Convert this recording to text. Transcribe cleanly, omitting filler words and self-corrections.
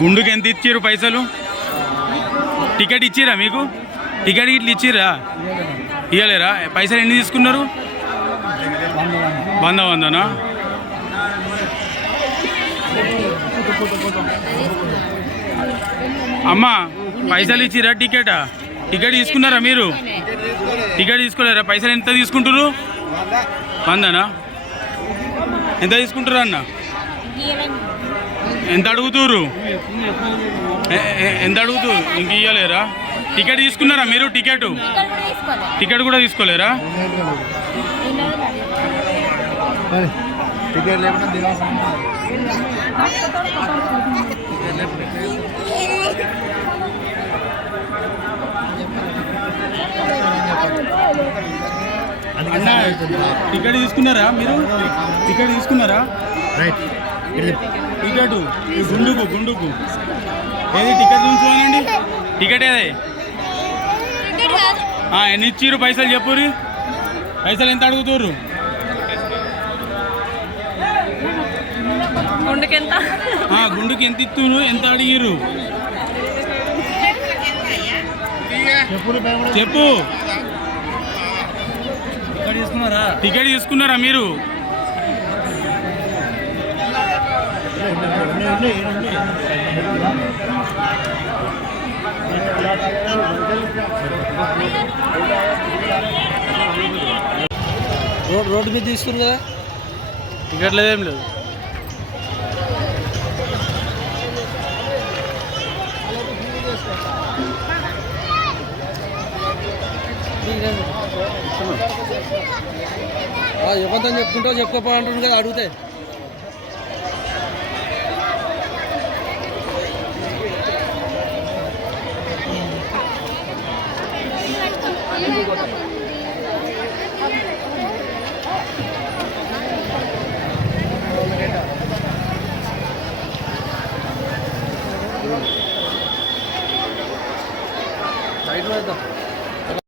గుండుకి ఎంత ఇచ్చిర్రు పైసలు? టికెట్ ఇచ్చిరా మీకు? టికెట్ ఇట్లా ఇచ్చిర్రా? ఇవ్వలేరా? పైసలు ఎన్ని తీసుకున్నారు? 100 అమ్మా పైసలు ఇచ్చిరా? టికెటా? టికెట్ తీసుకున్నారా మీరు? టికెట్ తీసుకోలేరా? పైసలు ఎంత తీసుకుంటారు? 100 ఎంత తీసుకుంటారు అన్న? ఎంత అడుగుతురు? ఎంత అడుగుతురు? ఇంక ఇవ్వలేరా? టికెట్ తీసుకున్నారా మీరు? టికెట్ కూడా తీసుకోలేరా? టికెట్ తీసుకున్నారా మీరు? టికెట్ తీసుకున్నారా? టికెట్ గుండుకు ఏది టికెట్ చూసుకోనండి. టికెట్ ఏది? ఎన్ని ఇచ్చిర్రు పైసలు చెప్పుర్రి. పైసలు ఎంత అడుగుతుర్రు? గుండుకి ఎంత ఇస్తున్నారు? ఎంత అడిగిర్రు చెప్పు. టికెట్ తీసుకున్నారా మీరు? రోడ్డు మీద తీసుకున్నారు కదా? టికెట్ లేదేం లేదు. ఎవరితో చెప్పుకుంటావు? చెప్పుకోపో అంటున్నారు కదా, అడిగితే. సైడ్